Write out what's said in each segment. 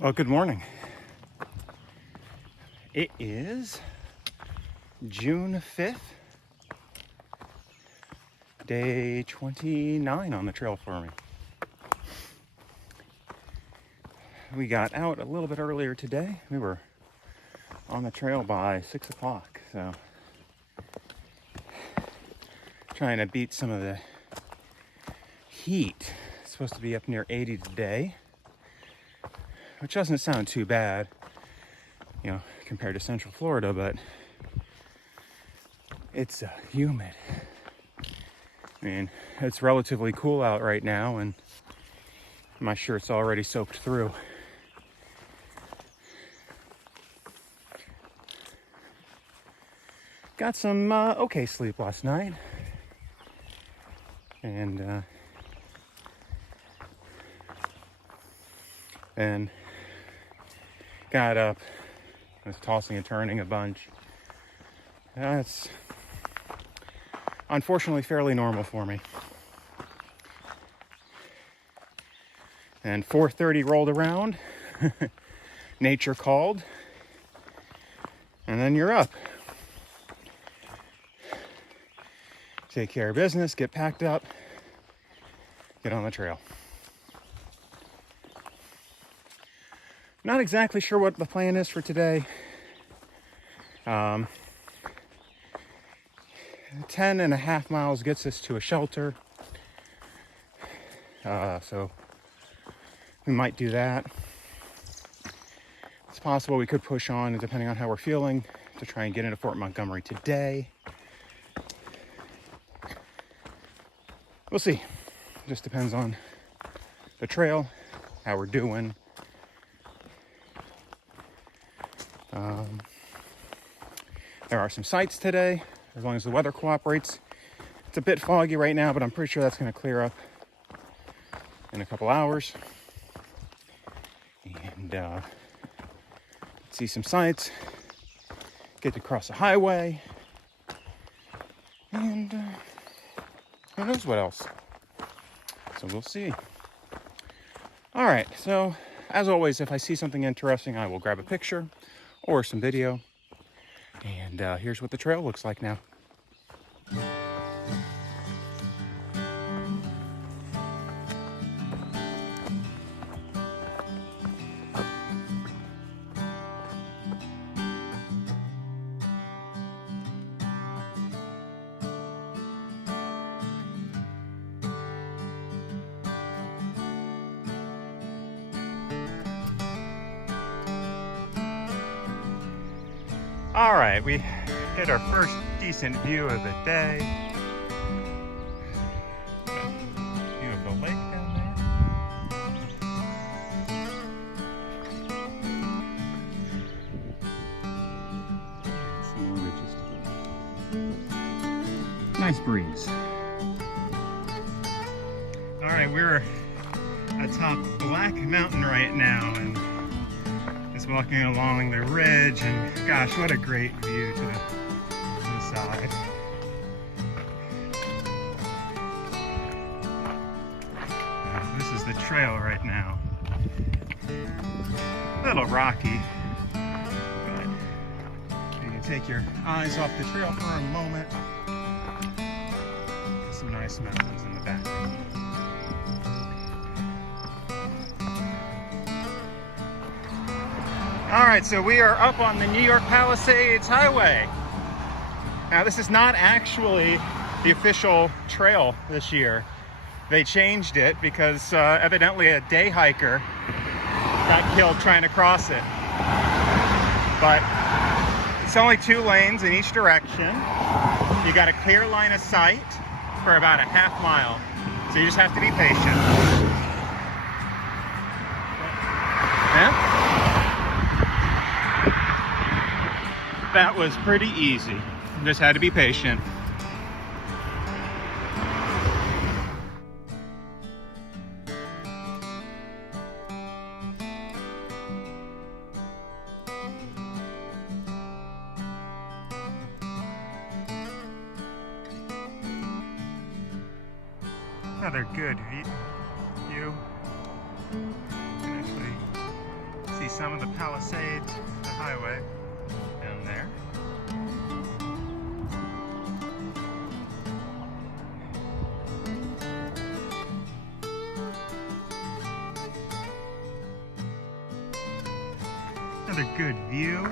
Well, good morning. It is June 5th, day 29 on the trail for me. We got out a little bit earlier today. We were on the trail by 6 o'clock, so trying to beat some of the heat. It's supposed to be up near 80 today, which doesn't sound too bad, compared to Central Florida, but it's humid. I mean, it's relatively cool out right now, and my shirt's already soaked through. Got some okay sleep last night, and then got up. I was tossing and turning a bunch. That's unfortunately fairly normal for me. And 4:30 rolled around. Nature called. And then you're up. Take care of business, get packed up, get on the trail. Not exactly sure what the plan is for today. 10.5 miles gets us to a shelter. So we might do that. It's possible we could push on, depending on how we're feeling, to try and get into Fort Montgomery today. We'll see. Just depends on the trail, how we're doing. There are some sights today, as long as the weather cooperates. It's a bit foggy right now, but I'm pretty sure that's going to clear up in a couple hours. And see some sights, get to cross the highway, and who knows what else. So we'll see. All right, so as always, if I see something interesting, I will grab a picture or some video. And here's what the trail looks like now. All right, we hit our first decent view of the day. View of the lake down there. Nice breeze. All right, we're atop Black Mountain right now, and just walking along the ridge, and gosh, what a great view to the side. This is the trail right now. A little rocky, but you can take your eyes off the trail for a moment. Some nice mountains in the background. All right, so we are up on the New York Palisades Highway. Now, this is not actually the official trail this year. They changed it because evidently a day hiker got killed trying to cross it. But it's only 2 lanes in each direction. You got a clear line of sight for about a half mile. So you just have to be patient. Yeah? That was pretty easy. Just had to be patient. Another good view. You can actually some of the Palisades, the highway down there. Another good view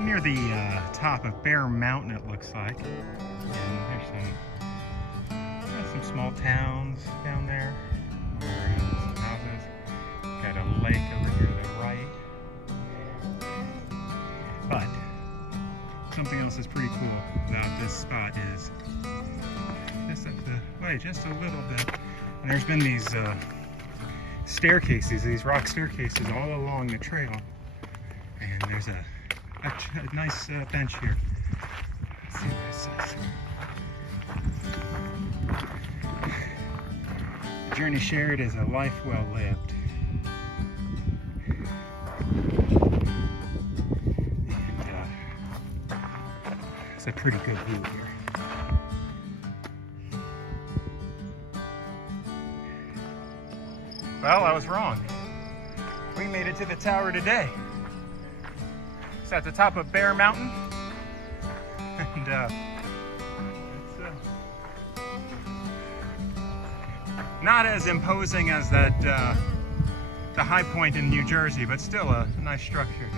near the top of Bear Mountain, it looks like. And there's some small towns down there. Some houses. Got a lake over here to the right. But something else that's pretty cool about this spot is just up the way, just a little bit. And there's been these staircases, these rock staircases all along the trail. And there's a nice bench here. Let's see what it says. The journey shared is a life well lived. And it's a pretty good view here. Well, I was wrong. We made it to the tower today. It's at the top of Bear Mountain, and it's not as imposing as that the High Point in New Jersey, but still a nice structure here.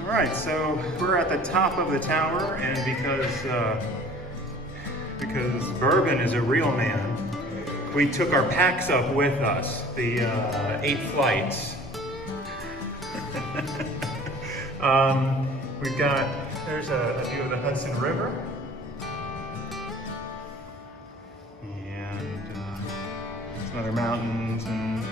All right, so we're at the top of the tower, and because Bourbon is a real man, we took our packs up with us, the 8 flights. We've got, there's a view of the Hudson River. And some other mountains. And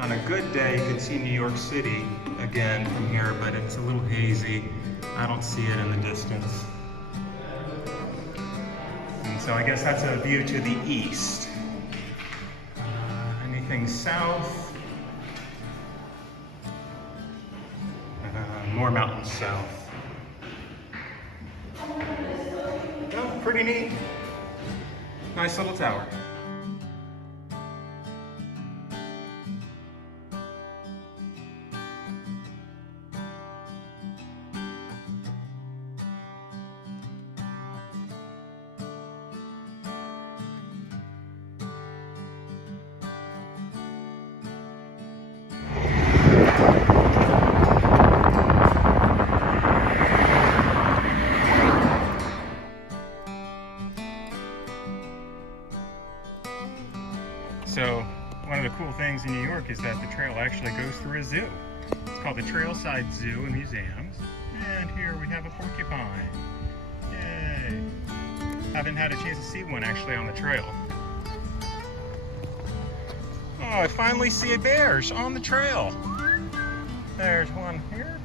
on a good day, you can see New York City again from here, but it's a little hazy. I don't see it in the distance. And so I guess that's a view to the east. Anything south? More mountains south. Oh, pretty neat. Nice little tower. So one of the cool things in New York is that the trail actually goes through a zoo. It's called the Trailside Zoo and Museums. And here we have a porcupine. Yay! Haven't had a chance to see one actually on the trail. Oh, I finally see bears on the trail. There's one here.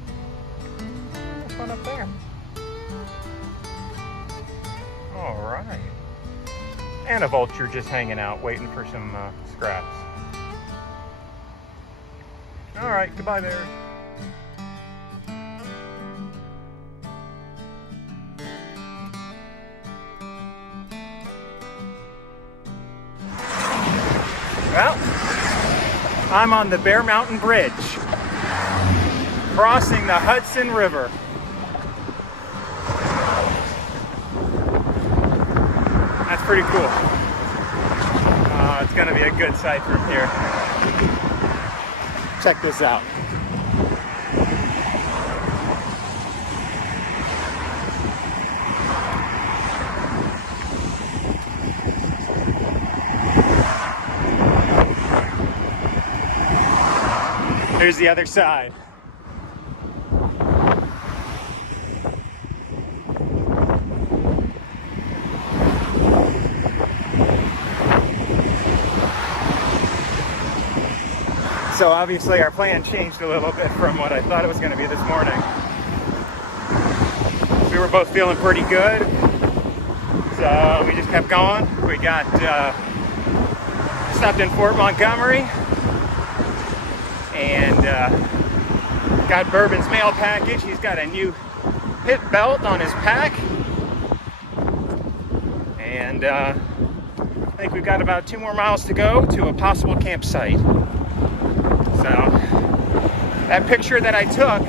There's one up there. All right. And a vulture just hanging out, waiting for some scraps. All right, goodbye bears. Well, I'm on the Bear Mountain Bridge, crossing the Hudson River. That's pretty cool. It's gonna be a good sight from here. Check this out. Here's the other side. So obviously our plan changed a little bit from what I thought it was going to be this morning. We were both feeling pretty good, so we just kept going. We got stopped in Fort Montgomery and got Bourbon's mail package. He's got a new hip belt on his pack, and I think we've got about 2 more miles to go to a possible campsite. So that picture that I took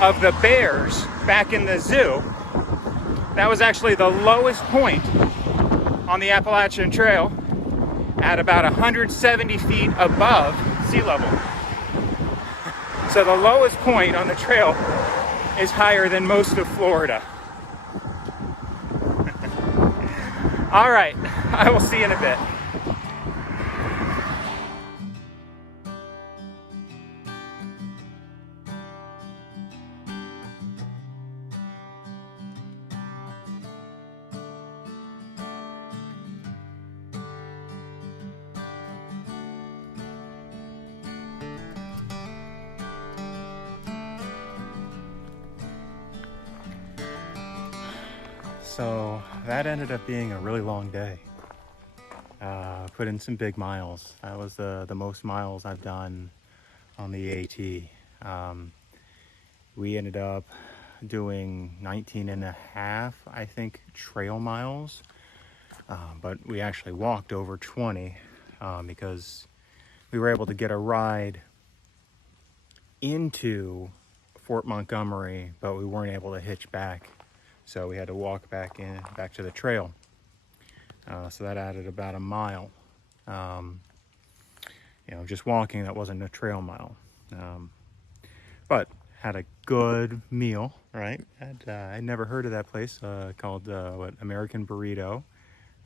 of the bears back in the zoo, that was actually the lowest point on the Appalachian Trail at about 170 feet above sea level. So the lowest point on the trail is higher than most of Florida. All right, I will see you in a bit. So that ended up being a really long day. Put in some big miles. That was the most miles I've done on the AT. We ended up doing 19 and a half, I think, trail miles. But we actually walked over 20 because we were able to get a ride into Fort Montgomery, but we weren't able to hitch back. So we had to walk back to the trail. So that added about a mile. Just walking, that wasn't a trail mile. But had a good meal, right? I'd never heard of that place called American Burrito,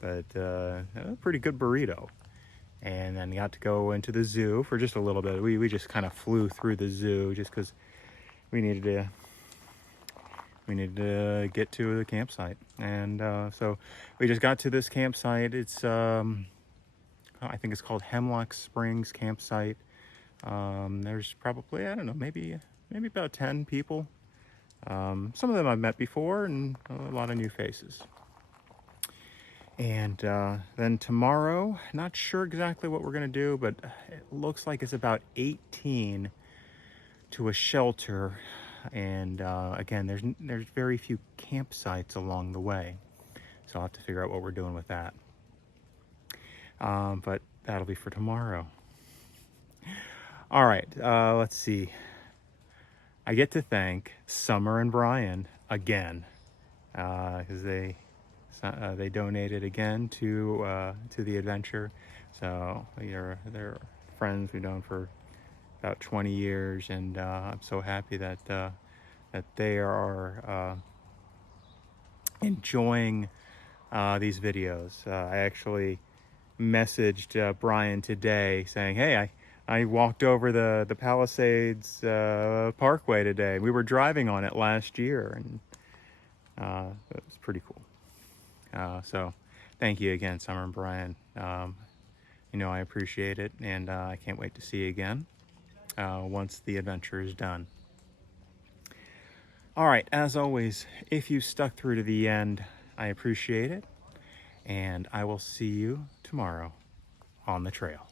but a pretty good burrito. And then got to go into the zoo for just a little bit. We just kind of flew through the zoo just because we needed to get to the campsite. And so we just got to this campsite. It's I think it's called Hemlock Springs campsite. There's probably, I don't know, maybe about 10 people. Some of them I've met before, and a lot of new faces. And then tomorrow, not sure exactly what we're gonna do, but it looks like it's about 18 to a shelter. And again, there's very few campsites along the way, so I'll have to figure out what we're doing with that. But that'll be for tomorrow. All right, let's see. I get to thank Summer and Brian again because they donated again to the adventure. So they're friends we've known for about 20 years, and I'm so happy that they are enjoying these videos. I actually messaged Brian today saying, hey, I walked over the Palisades Parkway today. We were driving on it last year, and it was pretty cool. So thank you again, Summer and Brian. I appreciate it, and I can't wait to see you again once the adventure is done. All right, as always, if you stuck through to the end, I appreciate it, and I will see you tomorrow on the trail.